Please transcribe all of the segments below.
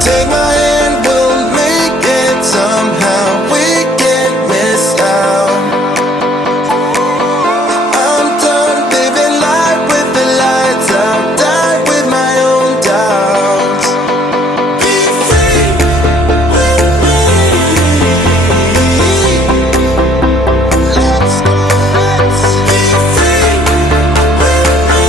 Take my hand, we'll make it somehow. We can't miss out. I'm done living life with the lights out. Die with my own doubts. Be free with me. Let's go, let's be free with me.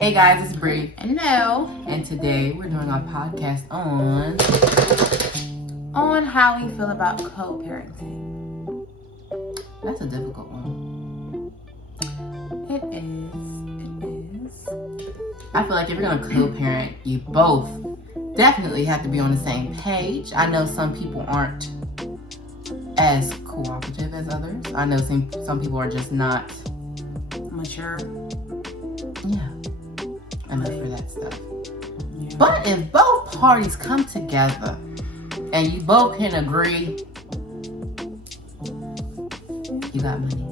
Hey guys, it's Bree and Nell, and today we're doing our podcast on how we feel about co-parenting. That's a difficult one. It is. I feel like if you're gonna co-parent, you both definitely have to be on the same page. I know some people aren't as cooperative as others. I know some people are just not mature. Yeah. Enough for that stuff. Yeah. But if both parties come together and you both can agree, you got money.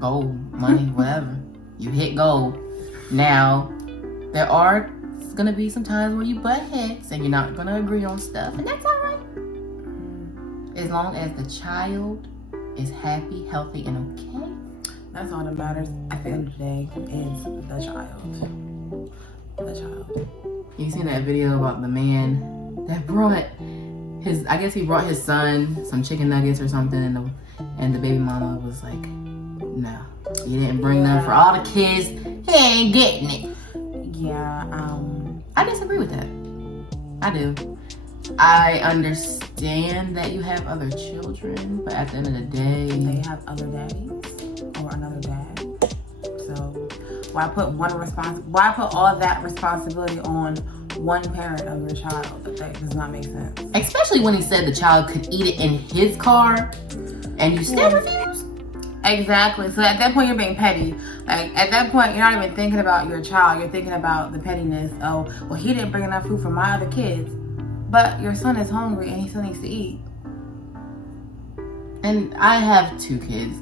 Gold, money, whatever. You hit gold. Now, there are gonna be some times where you butt heads and you're not gonna agree on stuff, and that's all right. As long as the child is happy, healthy, and okay. That's all that matters at the end of the day is the child. The child. You seen that video about the man that brought he brought his son some chicken nuggets or something, and the baby mama was like, no, you didn't bring them for all the kids. He ain't getting it. Yeah, I disagree with that. I do. I understand that you have other children, but at the end of the day, they have other daddies or another dad. So why put all of that responsibility on one parent of your child? That does not make sense. Especially when he said the child could eat it in his car, and you still refuse. Exactly. So at that point, you're being petty. Like at that point, you're not even thinking about your child. You're thinking about the pettiness. Oh, well, he didn't bring enough food for my other kids, but your son is hungry and he still needs to eat. And I have 2 kids,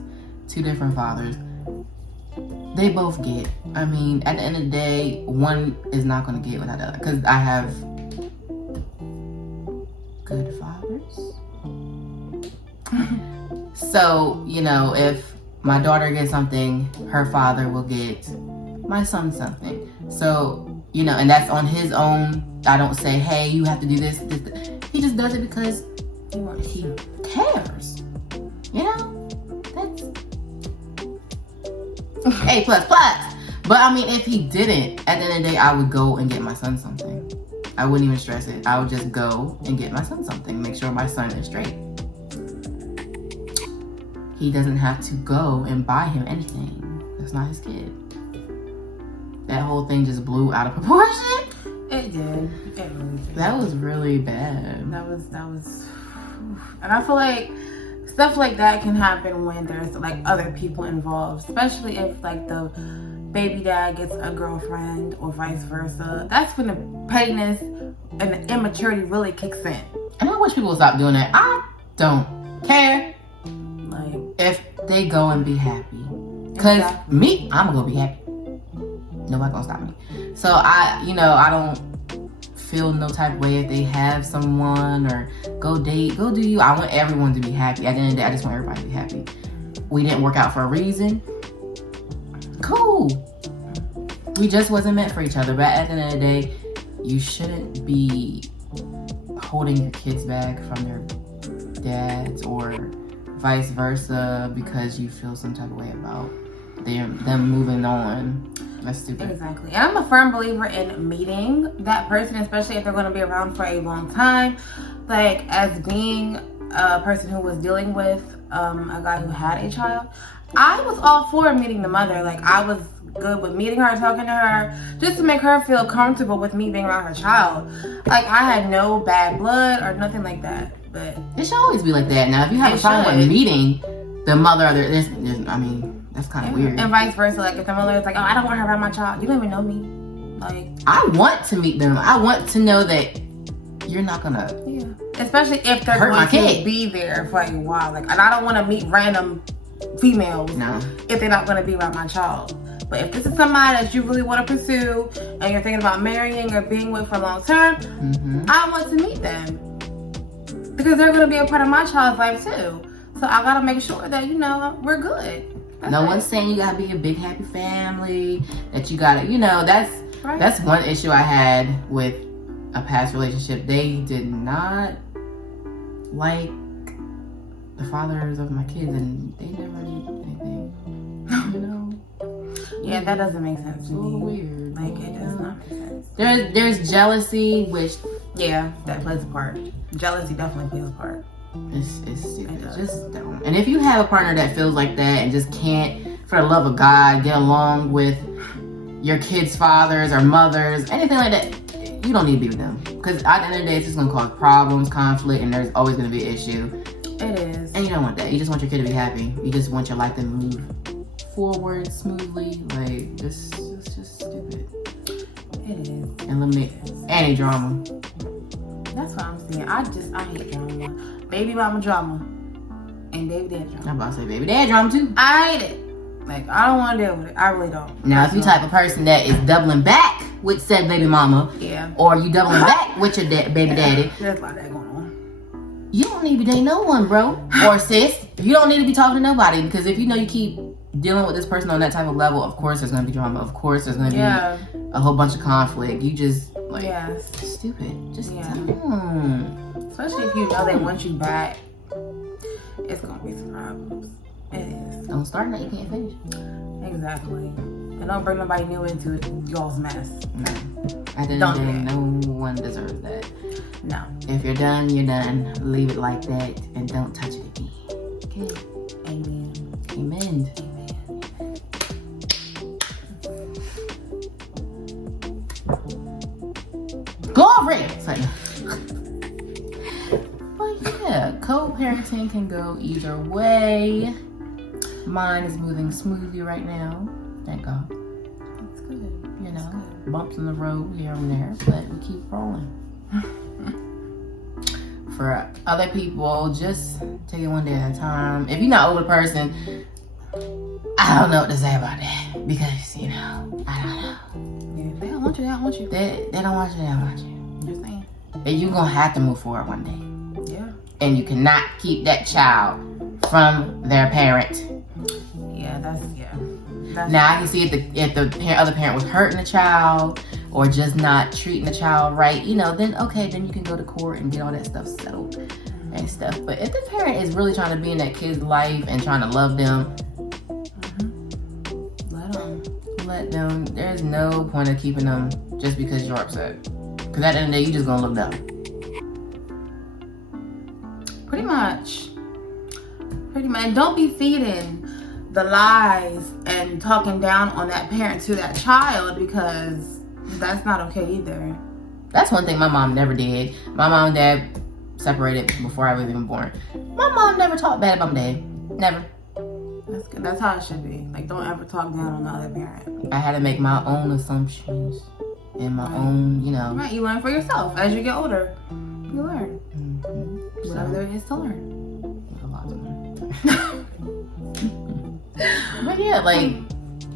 2 different fathers. They both get. I mean, at the end of the day, one is not going to get without the other. Because I have good fathers. So, if my daughter gets something, her father will get my son something. So, and that's on his own. I don't say, hey, you have to do this. He just does it because he cares. That's A++. But I mean, if he didn't, at the end of the day, I would go and get my son something. I wouldn't even stress it. I would just go and get my son something. Make sure my son is straight. He doesn't have to go and buy him anything. That's not his kid. That whole thing just blew out of proportion. It did. It really did. That was really bad. That was, and I feel like stuff like that can happen when there's like other people involved, especially if like the baby dad gets a girlfriend or vice versa. That's when the pettiness and the immaturity really kicks in. And I wish people would stop doing that. I don't care. Like, if they go and be happy. Cause me, I'm gonna be happy. Nobody gonna stop me. So I don't feel no type of way if they have someone or go date, go do you. I want everyone to be happy. At the end of the day, I just want everybody to be happy. We didn't work out for a reason. Cool. We just wasn't meant for each other. But at the end of the day, you shouldn't be holding your kids back from their dads or vice versa because you feel some type of way about them moving on. That's stupid. Exactly. And I'm a firm believer in meeting that person, especially if they're going to be around for a long time. Like, as being a person who was dealing with a guy who had a child, I was all for meeting the mother. Like, I was good with meeting her, talking to her, just to make her feel comfortable with me being around her child. Like, I had no bad blood or nothing like that. But it should always be like that. Now, if you have a problem with meeting the mother, that's kind of weird. And vice versa. Like, if the mother is like, oh, I don't want her around my child. You don't even know me. Like, I want to meet them. I want to know that you're not gonna. Yeah. Especially if they're going to be there for a while. Like, and I don't want to meet random females if they're not going to be around my child. But if this is somebody that you really want to pursue and you're thinking about marrying or being with for long term, I want to meet them. Because they're going to be a part of my child's life too. So I got to make sure that, you know, we're good. No one's saying you gotta be a big happy family, that you gotta, you know, that's one issue I had with a past relationship. They did not like the fathers of my kids, and they never did anything, you know? Yeah, that doesn't make sense to me. It's a little weird. Like, it does not make sense. There's jealousy, which yeah, that plays a part. Jealousy definitely plays a part. it's stupid. Just don't. And if you have a partner that feels like that and just can't, for the love of God, get along with your kids' fathers or mothers, anything like that, you don't need to be with them. Because at the end of the day, it's just going to cause problems, conflict, and there's always going to be an issue. It is. And you don't want that. You just want your kid to be happy. You just want your life to move forward smoothly. Like, it's just stupid. It is. Eliminate any drama. That's what I'm saying. I hate drama. Baby mama drama. And baby dad drama. I'm about to say baby dad drama too. I hate it. Like, I don't want to deal with it. I really don't. Now, if you type of person that is doubling back with said baby mama, yeah, or you doubling back with your baby daddy, there's a lot of that going on. you don't need to be dating no one, bro. Or sis. You don't need to be talking to nobody. Because if you know you keep dealing with this person on that type of level, of course there's going to be drama. Of course there's going to be a whole bunch of conflict. You just, like, stupid. Just don't. Especially if you know they want you back, it's going to be some problems. It is. Don't start that you can't finish. Exactly. And don't bring nobody new into y'all's mess. No. At the end of the day, no one deserves that. No. If you're done, you're done. Leave it like that and don't touch it again. Okay. Amen. Amen. Glory! But yeah, co-parenting can go either way. Mine is moving smoothly right now. Thank God. That's good. You know, bumps in the road here and there, but we keep rolling. For other people, just take it one day at a time. If you're not an older person, I don't know what to say about that. Because, you know, I don't know. Yeah, they don't want you, they don't want you. They don't want you, they don't want you. Just saying. And you're going to have to move forward one day. Yeah. And you cannot keep that child from their parent. Yeah, that's now I can see if the other parent was hurting the child or just not treating the child right, you know, then okay, then you can go to court and get all that stuff settled and stuff. But if the parent is really trying to be in that kid's life and trying to love them, let them. There's no point of keeping them just because you're upset. Because at the end of the day, you're just gonna look dumb. Pretty much. And don't be feeding the lies and talking down on that parent to that child, because that's not okay either. That's one thing my mom never did. My mom and dad separated before I was even born. My mom never talked bad about my dad. Never. That's good. That's how it should be. Like, don't ever talk down on the other parent. I had to make my own assumptions and my own, you know. Right, you learn for yourself. As you get older, you learn. Whatever there is to learn. A lot to learn. But yeah, like,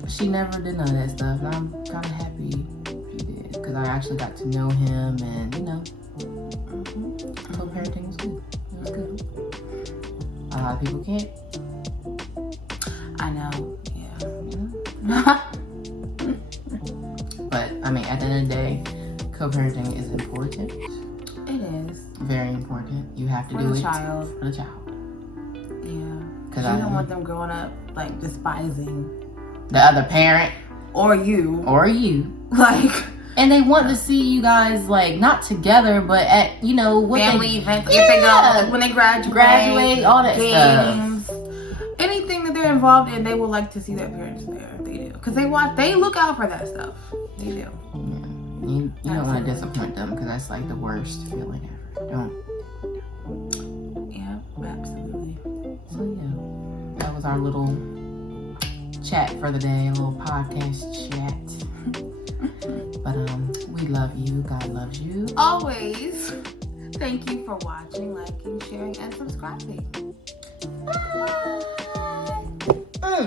she never did none of that stuff. And I'm kind of happy she did. Because I actually got to know him and, you know, co-parenting was good. It was good. A lot of people can't. I know, yeah. But, I mean, at the end of the day, co-parenting is important. It is. Very important. You have to do it. For the child. Yeah. Because you don't want them growing up, like, despising the other parent. Or you. Like. And they want to see you guys, like, not together, but at, you know, what family events. Yeah. If they go, when they graduate, all that games, stuff. Anything that they're involved in, they will like to see their parents there. They do. Because they look out for that stuff. They do. Yeah. You don't want to disappoint them, because that's, like, the worst feeling ever. Don't. Yeah, absolutely. So, yeah. That was our little chat for the day, a little podcast chat. But we love you. God loves you. Always. Thank you for watching, liking, sharing, and subscribing. Bye.